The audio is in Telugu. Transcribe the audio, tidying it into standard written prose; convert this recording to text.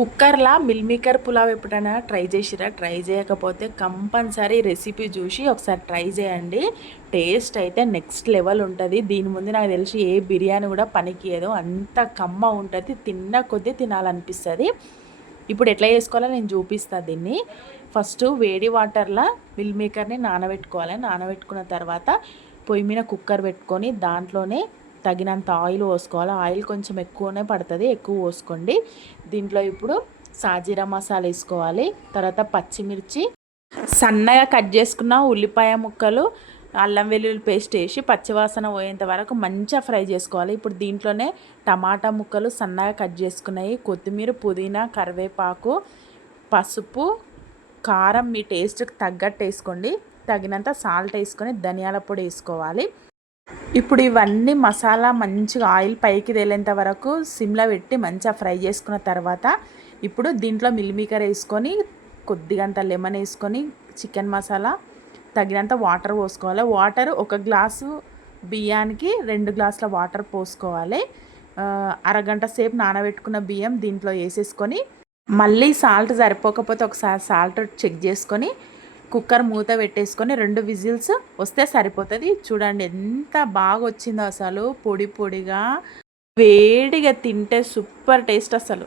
కుక్కర్‌లా మిల్ మేకర్ పులావ్ ఎప్పుడైనా ట్రై చేసిర్రా? ట్రై చేయకపోతే కంపల్సరీ రెసిపీ చూసి ఒకసారి ట్రై చేయండి. టేస్ట్ అయితే నెక్స్ట్ లెవెల్ ఉంటది. దీని ముందు నాకు తెలిసి ఏ బిర్యానీ కూడా పనికియదు. అంత కమ్మ ఉంటది. తిన్న కొద్దీ తినాలనిపిస్తది. ఇప్పుడు ఎట్లా చేసుకోవాలో నేను చూపిస్తా దీన్ని. ఫస్ట్ వేడి వాటర్‌లా మిల్ మేకర్‌ని నానబెట్టుకోవాలి. నానబెట్టుకున్న తర్వాత పొయ్యి మీద కుక్కర్ పెట్టుకొని దాంట్లోనే తగినంత ఆయిల్ పోసుకోవాలి. ఆయిల్ కొంచెం ఎక్కువనే పడుతుంది, ఎక్కువ పోసుకోండి. దీంట్లో ఇప్పుడు సాజీరా మసాలా వేసుకోవాలి. తర్వాత పచ్చిమిర్చి, సన్నగా కట్ చేసుకున్న ఉల్లిపాయ ముక్కలు, అల్లం వెల్లుల్లి పేస్ట్ వేసి పచ్చివాసన పోయేంత వరకు మంచిగా ఫ్రై చేసుకోవాలి. ఇప్పుడు దీంట్లోనే టమాటా ముక్కలు సన్నగా కట్ చేసుకున్నాయి, కొత్తిమీర, పుదీనా, కరివేపాకు, పసుపు, కారం మీ టేస్ట్కి తగ్గట్టు వేసుకోండి. తగినంత సాల్ట్ వేసుకొని ధనియాల పొడి వేసుకోవాలి. ఇప్పుడు ఇవన్నీ మసాలా మంచిగా ఆయిల్ పైకి తేలేంత వరకు సిమ్లో పెట్టి మంచిగా ఫ్రై చేసుకున్న తర్వాత ఇప్పుడు దీంట్లో మిల్ మేకర్ వేసుకొని కొద్దిగంత లెమన్ వేసుకొని చికెన్ మసాలా తగినంత వాటర్ పోసుకోవాలి. వాటర్ 1 గ్లాసు బియ్యానికి 2 గ్లాసుల వాటర్ పోసుకోవాలి. అరగంట సేపు నానబెట్టుకున్న బియ్యం దీంట్లో వేసేసుకొని మళ్ళీ సాల్ట్ సరిపోకపోతే ఒకసారి సాల్ట్ చెక్ చేసుకొని కుక్కర్ మూత పెట్టేసుకొని 2 విజిల్స్ వస్తే సరిపోతుంది. చూడండి ఎంత బాగా వచ్చిందో, అసలు పొడి పొడిగా వేడిగా తింటే సూపర్ టేస్ట్ అసలు.